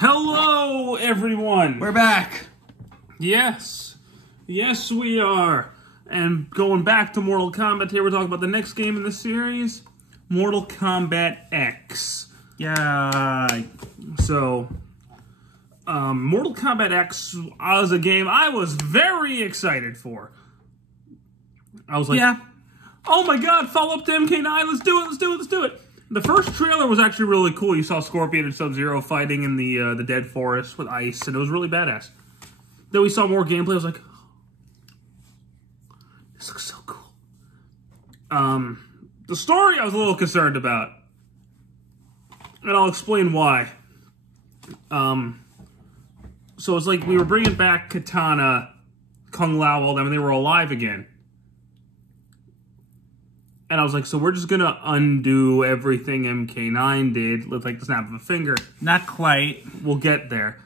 Hello, everyone. We're back. Yes. Yes, we are. And going back to Mortal Kombat here, we're talking about the next game in the series, Mortal Kombat X. Yeah. So, Mortal Kombat X was a game I was very excited for. I was like, oh my god, follow up to MK9, let's do it, let's do it, let's do it. The first trailer was actually really cool. You saw Scorpion and Sub-Zero fighting in the dead forest with ice, and it was really badass. Then we saw more gameplay. I was like, oh, this looks so cool. The story I was a little concerned about, and I'll explain why. So it's like we were bringing back Katana, Kung Lao, all them, and they were alive again. And I was like, so we're just going to undo everything MK9 did with, like, the snap of a finger. Not quite. We'll get there.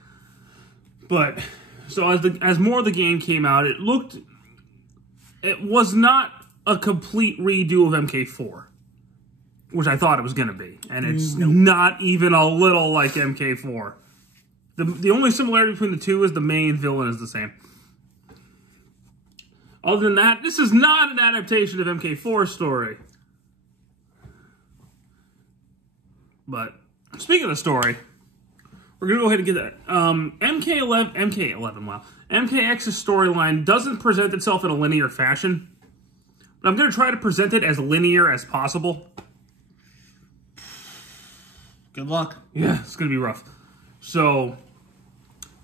But, so as more of the game came out, it was not a complete redo of MK4. Which I thought it was going to be. And it's not even a little like MK4. The only similarity between the two is the main villain is the same. Other than that, this is not an adaptation of MK4's story. But, speaking of the story, we're going to go ahead and get that. MKX's storyline doesn't present itself in a linear fashion. But I'm going to try to present it as linear as possible. Good luck. Yeah, it's going to be rough. So,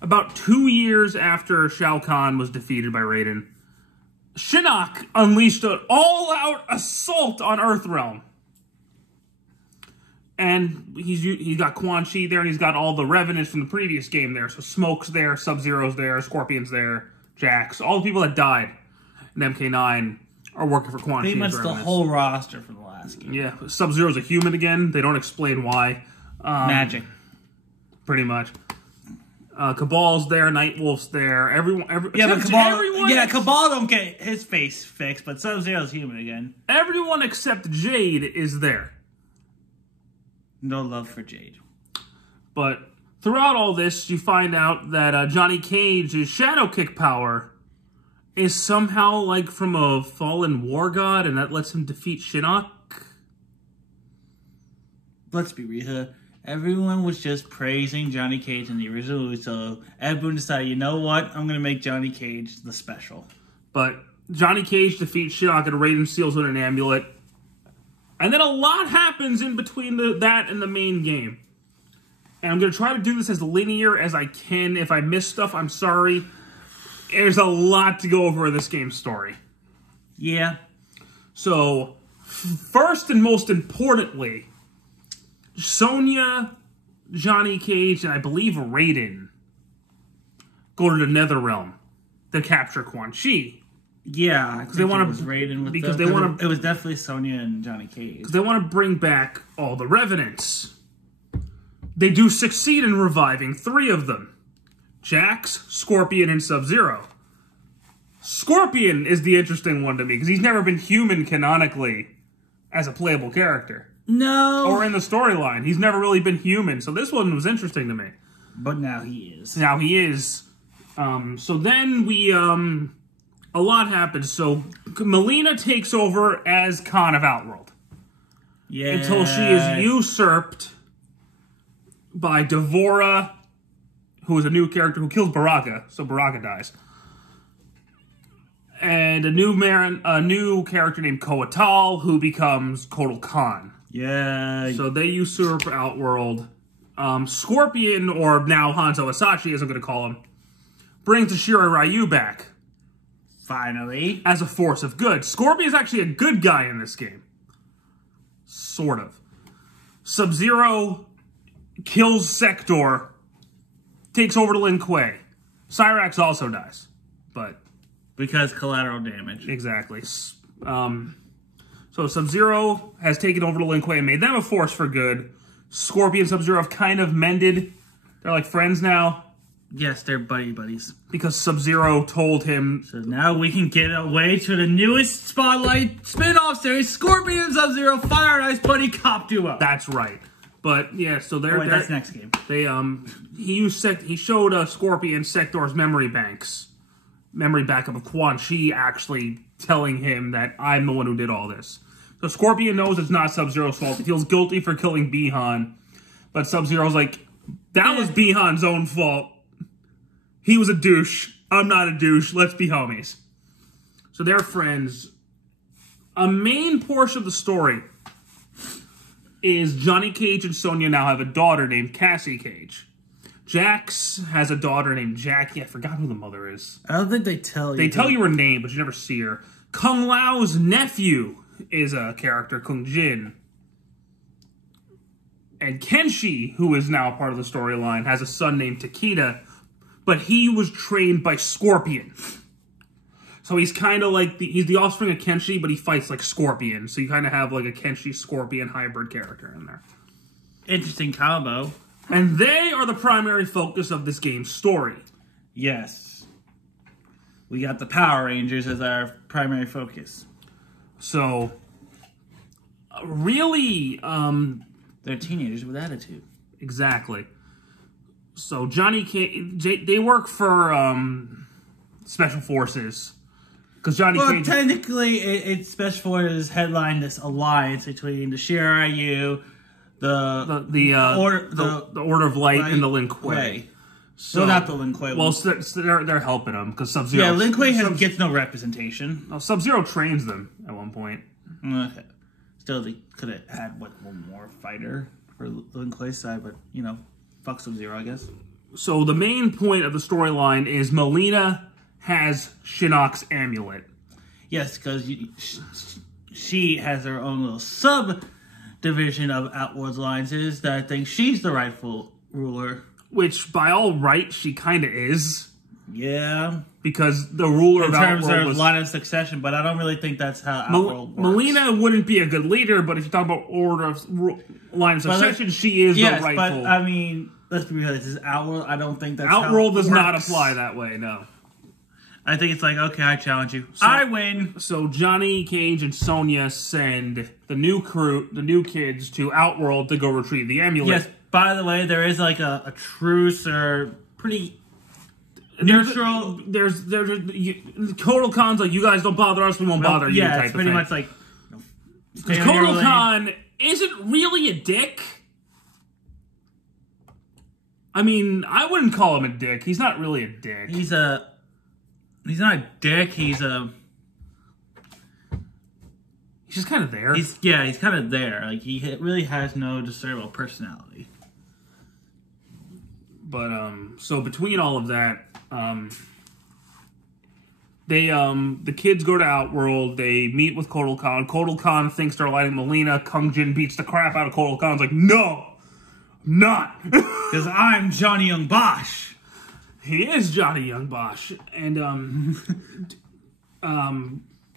about 2 years after Shao Kahn was defeated by Raiden, Shinnok unleashed an all-out assault on Earthrealm. And he's got Quan Chi there, and he's got all the Revenants from the previous game there. So Smoke's there, Sub-Zero's there, Scorpion's there, Jax. All the people that died in MK9 are working for Quan Chi. Pretty much the whole roster from the last game. Yeah, Sub-Zero's a human again. They don't explain why. Magic. Pretty much. Cabal's there, Nightwolf's there, everyone. Cabal don't get his face fixed, but Sub-Zero's human again. Everyone except Jade is there. No love for Jade. But throughout all this, you find out that Johnny Cage's Shadow Kick power is somehow like from a fallen war god, and that lets him defeat Shinnok. Let's be real here. Everyone was just praising Johnny Cage in the original movie, so everyone decided, you know what? I'm going to make Johnny Cage the special. But Johnny Cage defeats Shinnok and Raiden seals with an amulet. And then a lot happens in between that and the main game. And I'm going to try to do this as linear as I can. If I miss stuff, I'm sorry. There's a lot to go over in this game's story. Yeah. So, first and most importantly, Sonya, Johnny Cage, and I believe Raiden go to the Netherrealm to capture Quan Chi. Yeah, because they want to Raiden with because them. They want to. It was definitely Sonya and Johnny Cage. Because they want to bring back all the Revenants. They do succeed in reviving 3 of them: Jax, Scorpion, and Sub-Zero. Scorpion is the interesting one to me because he's never been human canonically as a playable character. No. Or in the storyline. He's never really been human, so this one was interesting to me. But now he is. Now he is. So then we, a lot happens. So Melina takes over as Khan of Outworld. Yeah. Until she is usurped by Devorah, who is a new character who kills Baraka, so Baraka dies. And a new character named Koatal, who becomes Kotal Khan. Yeah. So they usurp Outworld. Scorpion, or now Hanzo Asashi, as I'm going to call him, brings Shirai Ryu back. Finally. As a force of good. Scorpion is actually a good guy in this game. Sort of. Sub-Zero kills Sector, takes over to Lin Kuei. Cyrax also dies. But... because collateral damage. Exactly. So Sub-Zero has taken over to Lin Kuei and made them a force for good. Scorpion and Sub-Zero have kind of mended. They're like friends now. Yes, they're buddies. Because Sub-Zero told him... So now we can get away to the newest Spotlight spin-off series, Scorpion and Sub-Zero Fire and Ice Buddy Cop Duo. That's right. But yeah, so that's the next game. They he showed Scorpion Sector's memory backup of Quan Chi actually telling him that I'm the one who did all this. So Scorpion knows it's not Sub-Zero's fault. He feels guilty for killing Bi-Han, but Sub-Zero's like, that was Bi-Han's own fault. He was a douche. I'm not a douche. Let's be homies. So they're friends. A main portion of the story is Johnny Cage and Sonya now have a daughter named Cassie Cage. Jax has a daughter named Jackie. I forgot who the mother is. I don't think they tell you. They tell you her name, but you never see her. Kung Lao's nephew is a character, Kung Jin. And Kenshi, who is now part of the storyline, has a son named Takeda, but he was trained by Scorpion. So he's kind of like, he's the offspring of Kenshi, but he fights like Scorpion. So you kind of have like a Kenshi-Scorpion hybrid character in there. Interesting combo. And they are the primary focus of this game's story. Yes. We got the Power Rangers as our primary focus. So, really... they're teenagers with attitude. Exactly. So Johnny Cage, they work for Special Forces. Because Johnny Cage... Well, technically, it's Special Forces headline this alliance between the Shiryu, the Order of Light, and the Lin Kuei. So not the Lin Kuei. Well, they're helping them because Sub-Zero... Yeah, Lin Kuei gets no representation. No, Sub-Zero trains them at one point. Okay. Still, they could have had one more fighter for Lin Kuei's side, but, you know, fuck Sub-Zero, I guess. So the main point of the storyline is Melina has Shinnok's amulet. Yes, because she has her own little subdivision of Outworld Alliances that thinks she's the rightful ruler. Which, by all right, she kind of is. Yeah. Because the ruler of Outworld in terms of line of succession, but I don't really think that's how Outworld works. Melina wouldn't be a good leader, but if you talk about line of succession, she is the rightful... Yes, but, I mean, let's be real, this is Outworld. I don't think that's Outworld how it does works. not apply that way, no. I think it's like, okay, I challenge you. So, I win. So Johnny Cage and Sonya send the new kids to Outworld to go retrieve the amulet. Yes, by the way, there is like a truce or pretty neutral. There's Kotal Khan's like, you guys don't bother us, we won't bother you. Yeah, it's pretty much like... Kotal Khan isn't really a dick. I mean, I wouldn't call him a dick. He's not really a dick. He's not a dick. He's just kind of there. He's kind of there. Like, he really has no discernible personality. But so between all of that, the kids go to Outworld. They meet with Kotal Khan. Kotal Khan thinks they're lighting Melina. Kung Jin beats the crap out of Kotal Khan's like, no, I'm not, because I'm Johnny Young Bosch. He is Johnny Young Bosch. And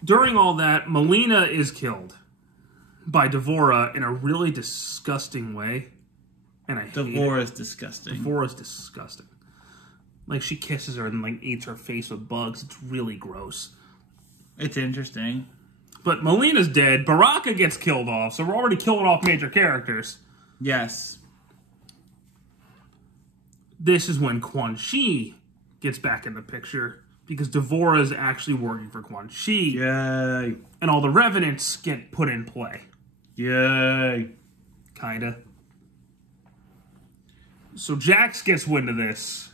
during all that, Melina is killed by Devorah in a really disgusting way. And I hate it. Devorah's disgusting. Devorah's disgusting. Like, she kisses her and, like, eats her face with bugs. It's really gross. It's interesting. But Melina's dead. Baraka gets killed off, so we're already killing off major characters. Yes. This is when Quan Chi gets back in the picture, because Devorah is actually working for Quan Chi. Yay. And all the Revenants get put in play. Yay. Kinda. So Jax gets wind of this.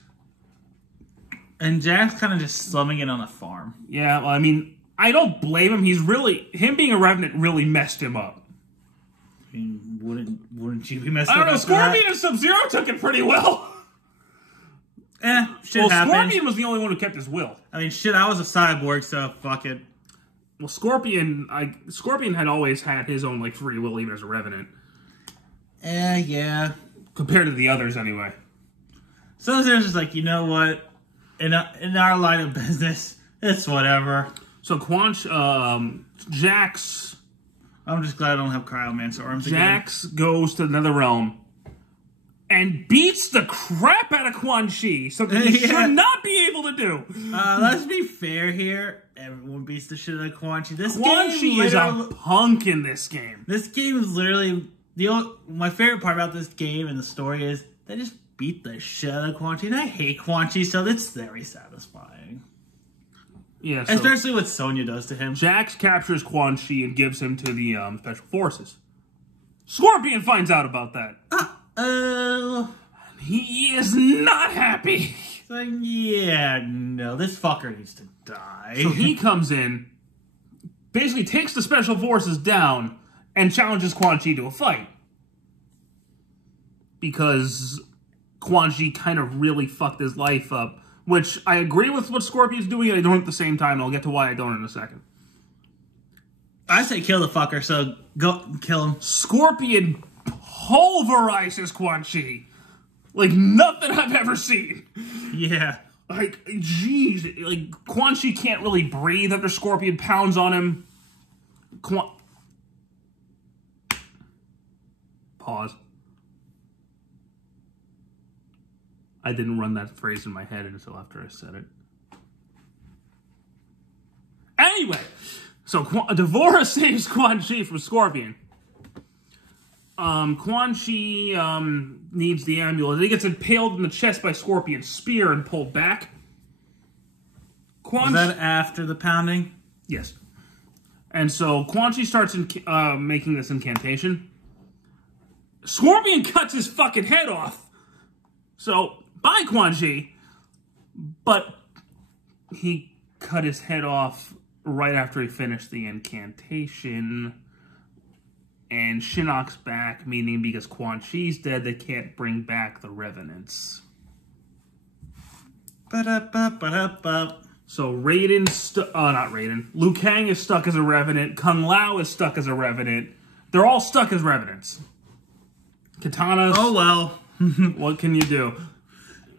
And Jack's kind of just slumming it on a farm. Yeah, well, I mean, I don't blame him. Him being a Revenant really messed him up. I mean, wouldn't you be messed up? I don't know, Scorpion and Sub-Zero took it pretty well. Shit happened. Scorpion was the only one who kept his will. I mean, shit, I was a cyborg, so fuck it. Well, Scorpion had always had his own, like, free will, even as a Revenant. Yeah. Compared to the others, anyway. So there's just like, you know what? In our line of business, it's whatever. So Jax... I'm just glad I don't have cryomancer arms again. Jax goes to another realm and beats the crap out of Quan Chi, something he should not be able to do. Let's be fair here. Everyone beats the shit out of Quan Chi. Quan Chi is a punk in this game. This game is literally My favorite part about this game and the story is they just beat the shit out of Quan Chi, and I hate Quan Chi, so it's very satisfying. Yeah, so especially what Sonya does to him. Jax captures Quan Chi and gives him to the Special Forces. Scorpion finds out about that. He is not happy. It's like, yeah, no, this fucker needs to die. So he comes in, basically takes the Special Forces down, and challenges Quan Chi to a fight. Because Quan Chi kind of really fucked his life up. Which, I agree with what Scorpion's doing, and I don't at the same time, and I'll get to why I don't in a second. I say kill the fucker, so go kill him. Scorpion pulverizes Quan Chi. Like, nothing I've ever seen. Yeah. Like, jeez. Like, Quan Chi can't really breathe after Scorpion pounds on him. Pause. I didn't run that phrase in my head until after I said it. Anyway, so Devorah saves Quan Chi from Scorpion. Quan Chi needs the amulet. He gets impaled in the chest by Scorpion's spear and pulled back. Was that after the pounding? Yes. And so Quan Chi starts making this incantation. Scorpion cuts his fucking head off. So, bye Quan Chi. But he cut his head off right after he finished the incantation. And Shinnok's back, meaning because Quan Chi's dead, they can't bring back the Revenants. So not Raiden. Liu Kang is stuck as a Revenant. Kung Lao is stuck as a Revenant. They're all stuck as Revenants. Katanas. Oh well. What can you do?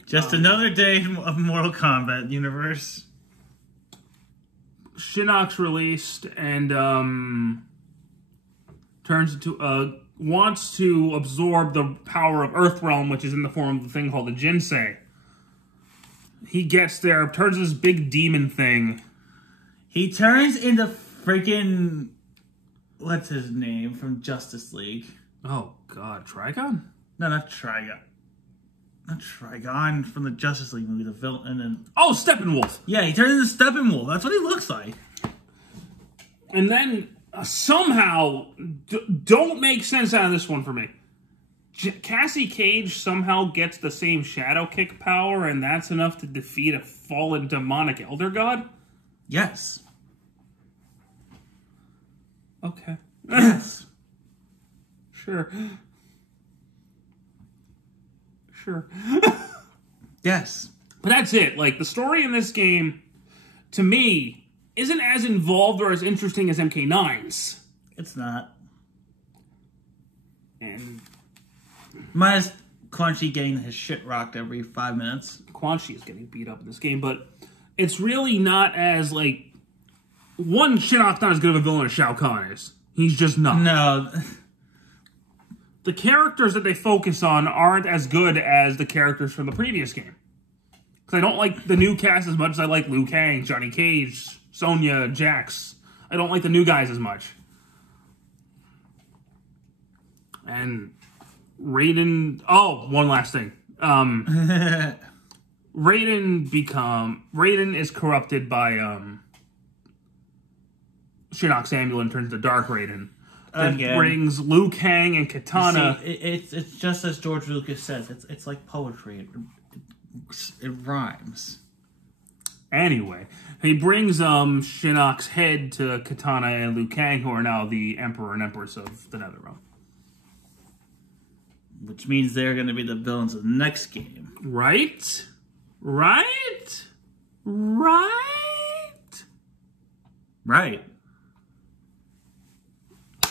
Just another day of Mortal Kombat universe. Shinnok's released and turns into wants to absorb the power of Earthrealm, which is in the form of the thing called the Jinsei. He gets there, turns this big demon thing. He turns into freaking what's his name from Justice League? Oh God, Trigon? No, not Trigon. Not Trigon from the Justice League movie, the villain, and then Steppenwolf. Yeah, he turns into Steppenwolf. That's what he looks like. And then somehow don't make sense out of this one for me. Cassie Cage somehow gets the same shadow kick power, and that's enough to defeat a fallen demonic elder god? Yes. Okay. Yes. Sure. Sure. Yes. But that's it. Like, the story in this game, to me, isn't as involved or as interesting as MK9's. It's not. And minus Quan Chi getting his shit rocked every 5 minutes. Quan Chi is getting beat up in this game, but it's really not as, like... One, Shinnok's not as good of a villain as Shao Kahn is. He's just not. No. The characters that they focus on aren't as good as the characters from the previous game. Because I don't like the new cast as much as I like Liu Kang, Johnny Cage, Sonya, Jax. I don't like the new guys as much. And Raiden... Oh, one last thing. Raiden is corrupted by Shinnok's amulet and turns to Dark Raiden. That brings Liu Kang and Katana. See, it's just as George Lucas says. It's like poetry. It rhymes. Anyway, he brings Shinnok's head to Katana and Liu Kang, who are now the Emperor and Empress of the NetherRealm. Which means they're going to be the villains of the next game. Right? Right? Right? Right.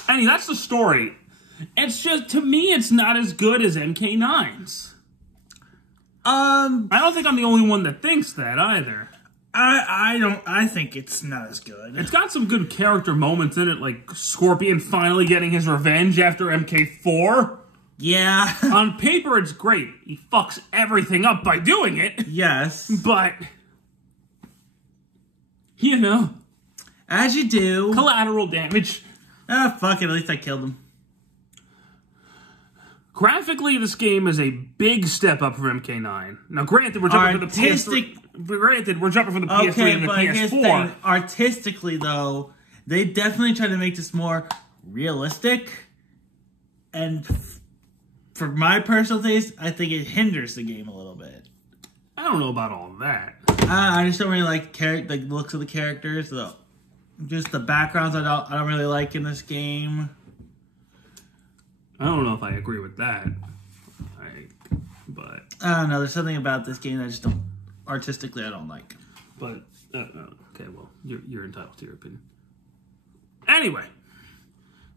I mean, that's the story. It's just, to me, it's not as good as MK9's. I don't think I'm the only one that thinks that either. I think it's not as good. It's got some good character moments in it, like Scorpion finally getting his revenge after MK4. Yeah. On paper, it's great. He fucks everything up by doing it. Yes. But, you know. As you do. Collateral damage. Ah, fuck it. At least I killed him. Graphically, this game is a big step up from MK9. Now, granted, we're jumping from the PS3. Granted, we're jumping from the PS3 and the PS4. Artistically, though, they definitely try to make this more realistic. And for my personal taste, I think it hinders the game a little bit. I don't know about all that. I just don't really like the looks of the characters. Just the backgrounds I don't really like in this game. I don't know if I agree with that. But I don't know. There's something about this game that I just don't artistically I don't like. But okay, well, you're entitled to your opinion. Anyway,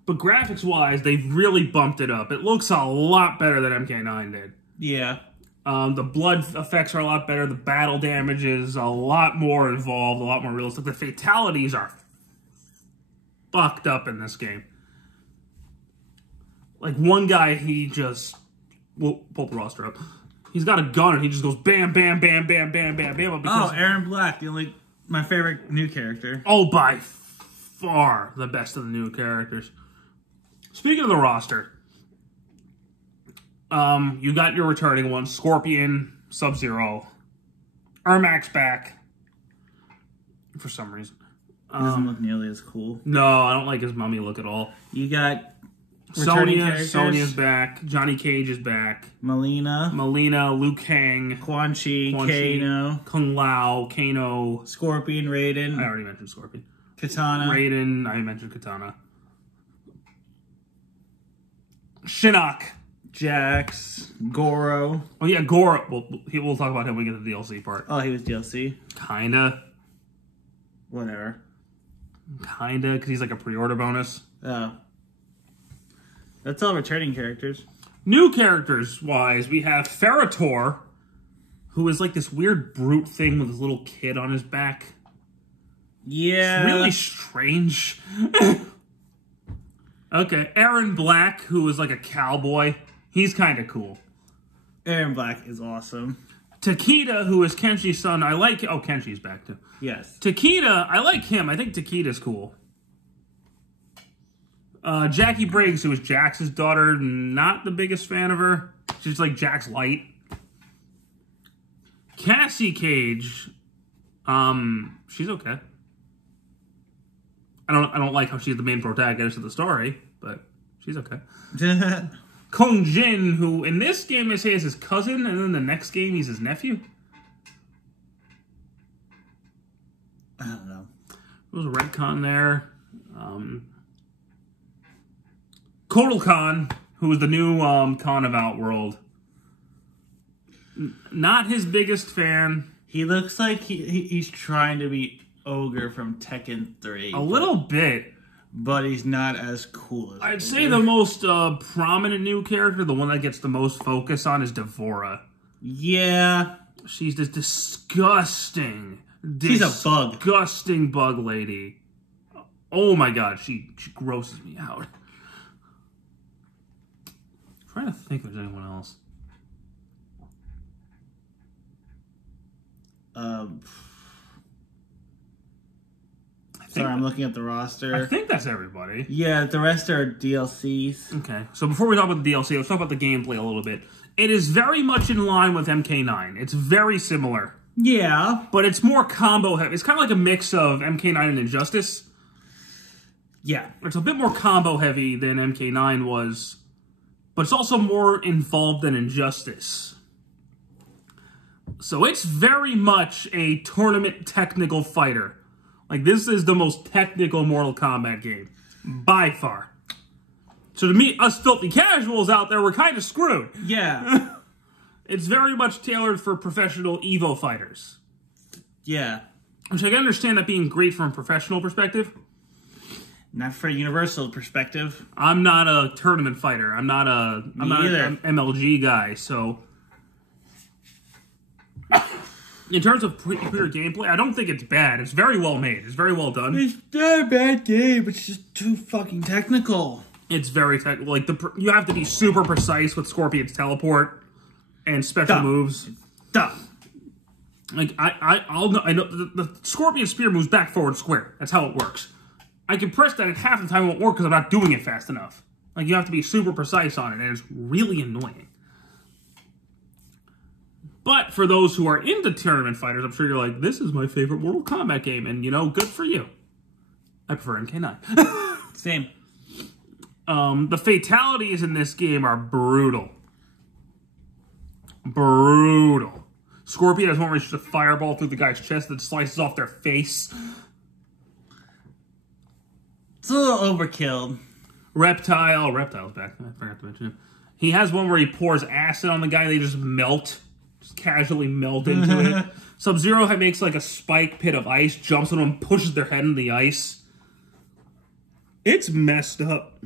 but graphics-wise, they've really bumped it up. It looks a lot better than MK9 did. Yeah. The blood effects are a lot better. The battle damage is a lot more involved, a lot more realistic. The fatalities are fucked up in this game. Like, one guy, he just... We'll pull the roster up. He's got a gun, and he just goes bam, bam, bam, bam, bam, bam, bam. Aaron Black, my favorite new character. Oh, by far the best of the new characters. Speaking of the roster, you got your returning ones: Scorpion, Sub-Zero, Ermac's back for some reason. He doesn't look nearly as cool. No, I don't like his mummy look at all. You got Sonya's back. Johnny Cage is back. Melina, Liu Kang, Quan Chi, Kano, Kung Lao, Kano, Scorpion, Raiden. I already mentioned Scorpion. Katana. Raiden, I mentioned Katana. Shinnok. Jax. Goro. Oh yeah, Goro. We'll talk about him when we get to the DLC part. Oh, he was DLC? Kinda. Whatever. Kinda, because he's like a pre-order bonus. Oh. That's all returning characters. New characters-wise, we have Ferrator, who is like this weird brute thing with his little kid on his back. Yeah. It's really strange. Okay, Aaron Black, who is like a cowboy. He's kind of cool. Aaron Black is awesome. Takeda, who is Kenshi's son. I like... Oh, Kenshi's back too. Yes. Takeda, I like him. I think Takeda's cool. Jackie Briggs, who is Jax's daughter. Not the biggest fan of her. She's like Jax light. Cassie Cage. She's okay. I don't like how she's the main protagonist of the story, but she's okay. Kong Jin, who in this game they say is his cousin, and then the next game he's his nephew. I don't know. There was a retcon there. Kotal Khan, who is the new Khan of Outworld. Not his biggest fan. He looks like he's trying to be Ogre from Tekken 3. A little bit. But he's not as cool as I'd say the most prominent new character, the one that gets the most focus on, is Devorah. Yeah. She's this disgusting... She's a bug. Disgusting bug lady. Oh my god, she grosses me out. I'm trying to think if there's anyone else. Sorry, I'm looking at the roster. I think that's everybody. Yeah, the rest are DLCs. Okay, so before we talk about the DLC, let's talk about the gameplay a little bit. It is very much in line with MK9. It's very similar. Yeah. But it's more combo heavy. It's kind of like a mix of MK9 and Injustice. Yeah. It's a bit more combo heavy than MK9 was, but it's also more involved than Injustice. So it's very much a tournament technical fighter. Like, this is the most technical Mortal Kombat game. By far. So to me, us filthy casuals out there, we're kind of screwed. Yeah. It's very much tailored for professional Evo fighters. Yeah. Which I can understand that being great from a professional perspective. Not for a universal perspective. I'm not a tournament fighter. I'm not an MLG guy, so... In terms of pure gameplay, I don't think it's bad. It's very well made. It's very well done. It's not a bad game. It's just too fucking technical. It's very technical. Like, you have to be super precise with Scorpion's teleport and special moves. Dumb. Like, I know the Scorpion spear moves back, forward, square. That's how it works. I can press that, and half the time it won't work because I'm not doing it fast enough. Like, you have to be super precise on it, and it's really annoying. But for those who are into tournament fighters, I'm sure you're like, this is my favorite Mortal Kombat game, and, you know, good for you. I prefer MK9. Same. The fatalities in this game are brutal. Brutal. Scorpion has one where he shoots a fireball through the guy's chest that slices off their face. It's a little overkill. Reptile's back. I forgot to mention him. He has one where he pours acid on the guy, they just melt. Just casually melt into it. Sub-Zero makes like a spike pit of ice, jumps on them, pushes their head in the ice. It's messed up.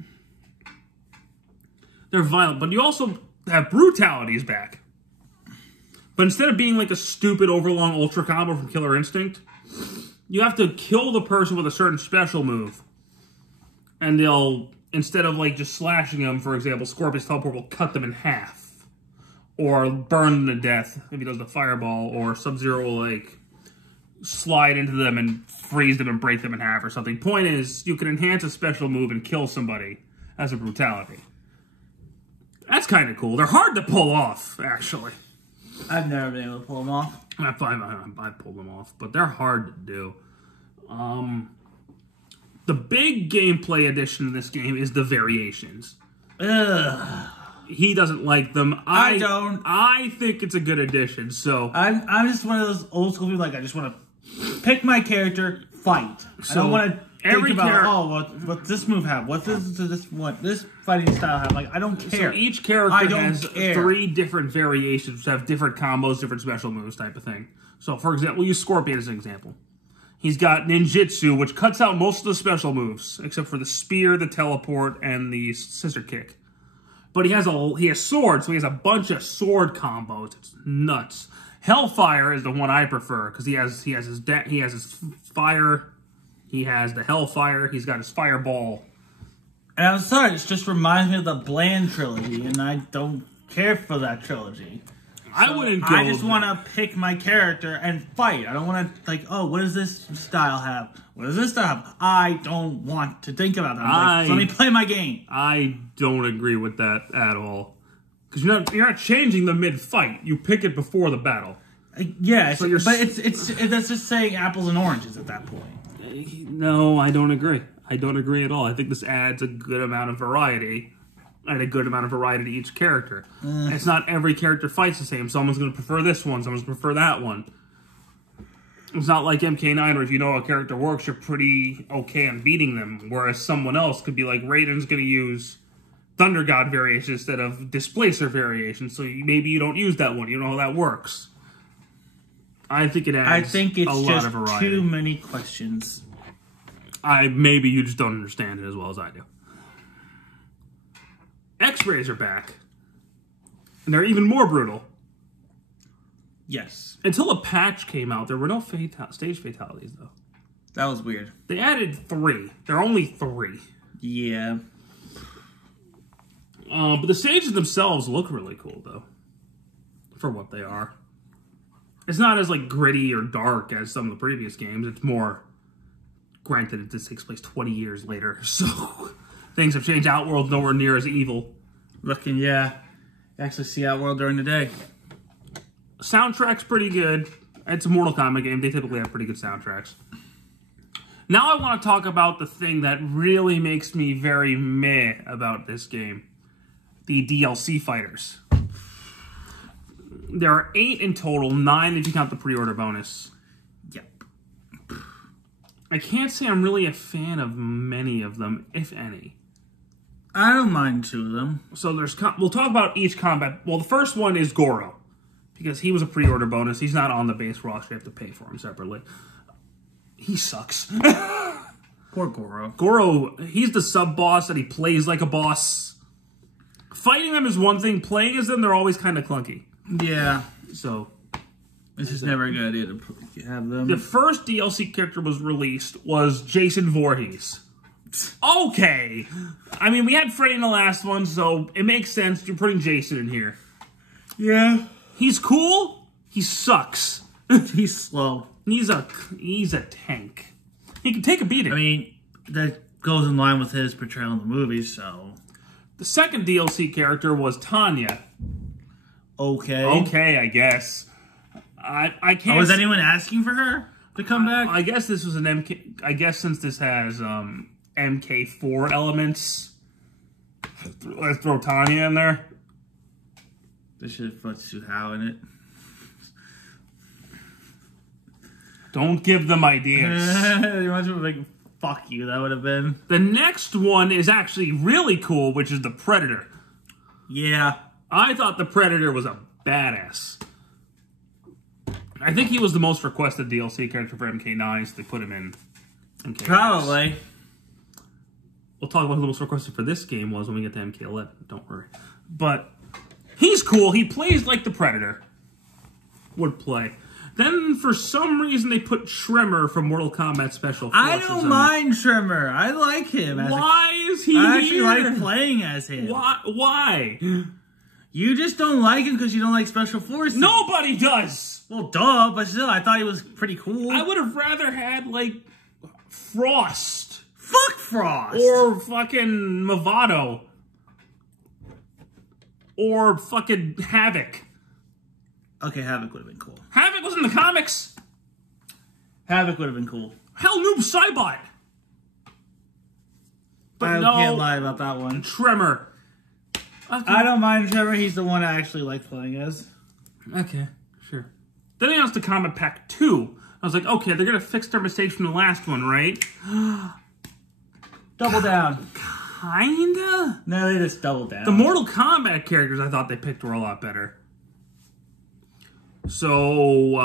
They're violent, but you also have brutalities back. But instead of being like a stupid overlong ultra combo from Killer Instinct, you have to kill the person with a certain special move. And they'll, instead of like just slashing them, for example, Scorpion's teleport will cut them in half. Or burn them to death if he does the fireball. Or Sub-Zero will like slide into them and freeze them and break them in half or something. Point is, you can enhance a special move and kill somebody as a brutality. That's kind of cool. They're hard to pull off, actually. I've never been able to pull them off. I pulled them off, but they're hard to do. The big gameplay addition to this game is the variations. Ugh. He doesn't like them. I don't. I think it's a good addition, so... I'm just one of those old school people, like, I just want to pick my character, fight. So I don't want to think about, what this move have? What this fighting style have? Like, I don't care. So each character has 3 different variations, which have different combos, different special moves type of thing. So, for example, we'll use Scorpion as an example. He's got ninjutsu, which cuts out most of the special moves, except for the spear, the teleport, and the scissor kick. But he has sword, so he has a bunch of sword combos. It's nuts. Hellfire is the one I prefer because he has his fire, he has the Hellfire, he's got his fireball. And I'm sorry, it just reminds me of the Bland trilogy, and I don't care for that trilogy. I wouldn't go. I just want to pick my character and fight. I don't want to, like, oh, what does this style have? What does this style have? I don't want to think about that. Let me play my game. I don't agree with that at all. Because you're not changing the mid-fight. You pick it before the battle. Yeah, so but that's just saying apples and oranges at that point. No, I don't agree. I don't agree at all. I think this adds a good amount of variety. And a good amount of variety to each character. It's not every character fights the same. Someone's going to prefer this one. Someone's going to prefer that one. It's not like MK9 where if you know how a character works, you're pretty okay on beating them. Whereas someone else could be like, Raiden's going to use Thunder God variation instead of Displacer variation. So maybe you don't use that one. You know how that works. I think it adds a lot of variety. Too many questions. Maybe you just don't understand it as well as I do. X-rays are back. And they're even more brutal. Yes. Until a patch came out, there were no stage fatalities, though. That was weird. They added 3. There are only 3. Yeah. But the stages themselves look really cool, though. For what they are. It's not as, like, gritty or dark as some of the previous games. It's more... Granted, this takes place 20 years later, so... Things have changed. Outworld's nowhere near as evil. Looking, yeah. You actually see Outworld during the day. Soundtrack's pretty good. It's a Mortal Kombat game. They typically have pretty good soundtracks. Now I want to talk about the thing that really makes me very meh about this game. The DLC fighters. There are 8 in total, 9 if you count the pre-order bonus. Yep. I can't say I'm really a fan of many of them, if any. I don't mind 2 of them. So we'll talk about each combat. Well, the first one is Goro. Because he was a pre-order bonus. He's not on the base roster. You have to pay for him separately. He sucks. Poor Goro. Goro, he's the sub-boss and he plays like a boss. Fighting them is one thing. Playing as them, they're always kind of clunky. Yeah. So... It's just never a good idea to have them. The first DLC character was Jason Voorhees. Okay. I mean, we had Freddy in the last one, so it makes sense. You're putting Jason in here. Yeah. He's cool. He sucks. He's slow. He's a tank. He can take a beating. I mean, that goes in line with his portrayal in the movie, so... The second DLC character was Tanya. Okay. Okay, I guess. I can't. Oh, was anyone asking for her to come back? I guess this was an MK. I guess since this has MK4 elements, let's throw Tanya in there. They should have put Suhao in it. Don't give them ideas. Like, fuck you, that would have been. The next one is actually really cool, which is the Predator. Yeah. I thought the Predator was a badass. I think he was the most requested DLC character for MK9, so they put him in MK9. Probably. We'll talk about who the most requested for this game was when we get to MK11. Don't worry. But he's cool. He plays like the Predator would play. Then, for some reason, they put Tremor from Mortal Kombat Special Forces. I don't mind Tremor. I like him. Why is he I here? actually like playing as him. Why? You just don't like him because you don't like Special Forces. Nobody does! Well, duh, but still, I thought he was pretty cool. I would have rather had, like, Frost. Fuck Frost! Or fucking Movado. Or fucking Havoc. Okay, Havoc would have been cool. Havoc was in the comics. Havoc would have been cool. Hell, Noob Saibot. But I no, can't lie about that one. Tremor. Okay. I don't mind Tremor. He's the one I actually like playing as. Okay, sure. Then they announced the Kombat Pack 2. I was like, okay, they're going to fix their mistakes from the last one, right? Double down. Kinda? No, they just doubled down. The Mortal Kombat characters I thought they picked were a lot better. So,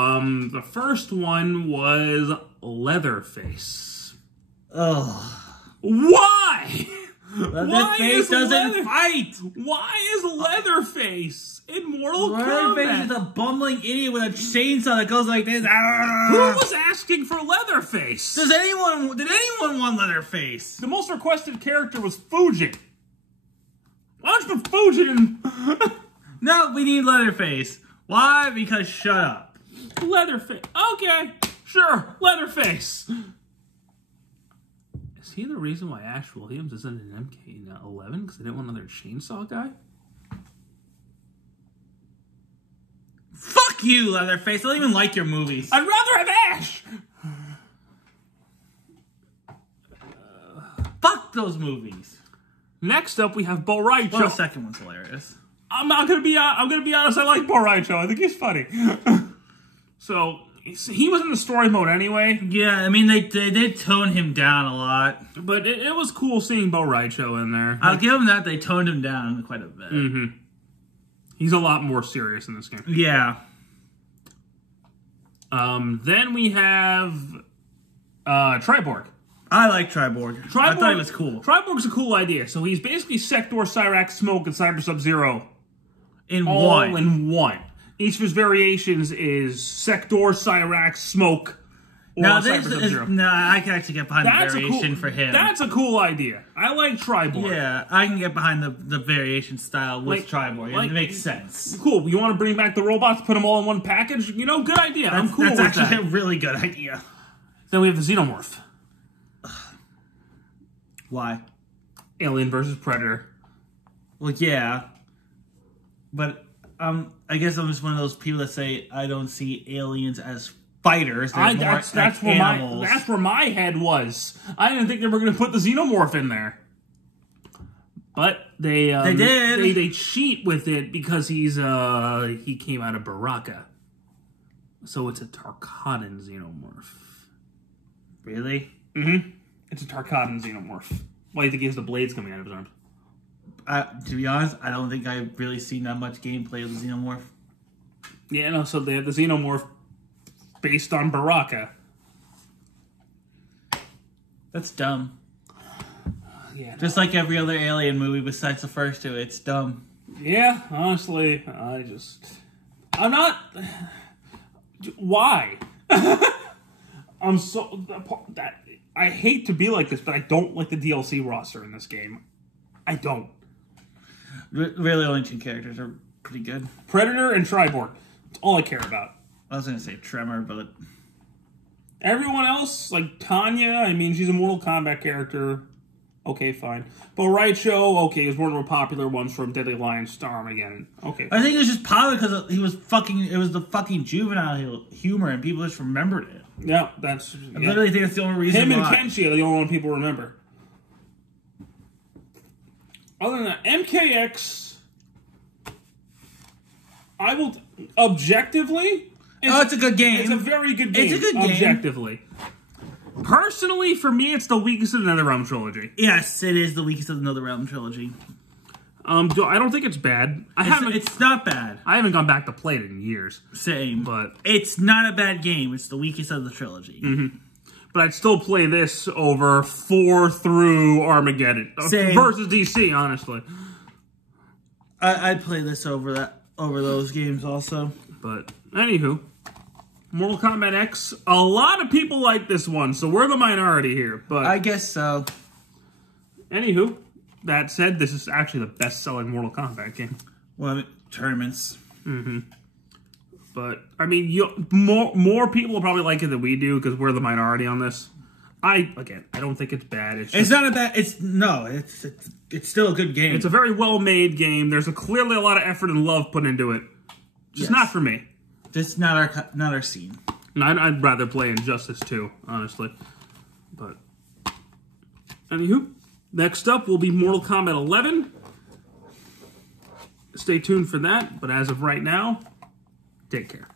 the first one was Leatherface. Ugh. Why? Leatherface doesn't fight! Why is Leatherface in Mortal Kombat? Leatherface is a bumbling idiot with a chainsaw that goes like this. Who was asking for Leatherface? Did anyone want Leatherface? The most requested character was Fujin. Why don't you put Fujin in? No, we need Leatherface. Why? Because shut up. Leatherface. Okay, sure, Leatherface. Is he the reason why Ash Williams isn't in MK11? Because they didn't want another chainsaw guy? Fuck you, Leatherface. I don't even like your movies. I'd rather have Ash! Fuck those movies. Next up, we have Bo Raicho. Well, the second one's hilarious. I'm gonna be honest. I like Bo Raicho. I think he's funny. So he was in the story mode anyway. Yeah, I mean they did tone him down a lot, but it was cool seeing Bo Raicho in there. I'll give him that. They toned him down quite a bit. Mm-hmm. He's a lot more serious in this game. Yeah. Then we have Triborg. I like Triborg. I thought he was cool. Triborg's a cool idea. So he's basically Sector, Cyrax, Smoke, and Cyber Sub-Zero. All in one. Each of his variations is Sector, Cyrax, Smoke, or Cyber Sub-Zero. No, I can actually get behind the variation for him. That's a cool idea. I like Triborg. Yeah, I can get behind the variation style with Triborg. It makes sense. Cool. You want to bring back the robots, put them all in one package? You know, good idea. I'm cool with that. That's actually a really good idea. Then we have the Xenomorph. Why? Alien versus Predator. Well, yeah. But I guess I'm just one of those people that say I don't see aliens as fighters. That's where my head was. I didn't think they were going to put the Xenomorph in there. But they did. They cheat with it because he came out of Baraka. So it's a Tarkatan Xenomorph. Really? Mm-hmm. It's a Tarkatan Xenomorph. Why do you think he has the blades coming out of his arms? To be honest, I don't think I've really seen that much gameplay of the Xenomorph. Yeah, no, so they have the Xenomorph based on Baraka. That's dumb. Yeah, just like every other Alien movie besides the first two, it's dumb. Yeah, honestly, I'm not... Why? I'm so... I hate to be like this, but I don't like the DLC roster in this game. I don't. Really, only two characters are pretty good. Predator and Triborg. That's all I care about. I was going to say Tremor, but... Everyone else, like Tanya, I mean, she's a Mortal Kombat character. Okay, fine. But Right Show, okay, is one of the more popular ones from Deadly Alliance to Armageddon. Okay. I think it was just popular because he was fucking. It was the fucking juvenile humor, and people just remembered it. Yeah, that's. I literally think that's the only reason. Him and Kenshi are the only one people remember. Other than that, MKX, I will objectively. It's a good game. It's a very good game. It's a good game. Objectively. Personally, for me, it's the weakest of the NetherRealm trilogy. Yes, it is the weakest of the NetherRealm trilogy. I don't think it's bad. It's not bad. I haven't gone back to play it in years. Same. But it's not a bad game. It's the weakest of the trilogy. Mm-hmm. But I'd still play this over 4 through Armageddon. Same. Versus DC, honestly. I'd play this over those games also. But, anywho. Mortal Kombat X, a lot of people like this one, so we're the minority here. But I guess so. Anywho, that said, this is actually the best-selling Mortal Kombat game. Well, tournaments. Mm-hmm. But, I mean, more people will probably like it than we do, because we're the minority on this. I don't think it's bad. It's not a bad... It's still a good game. It's a very well-made game. There's clearly a lot of effort and love put into it. Just not for me. This is not our scene. No, I'd rather play Injustice 2, honestly. But, anywho, next up will be Mortal Kombat 11. Stay tuned for that, but as of right now, take care.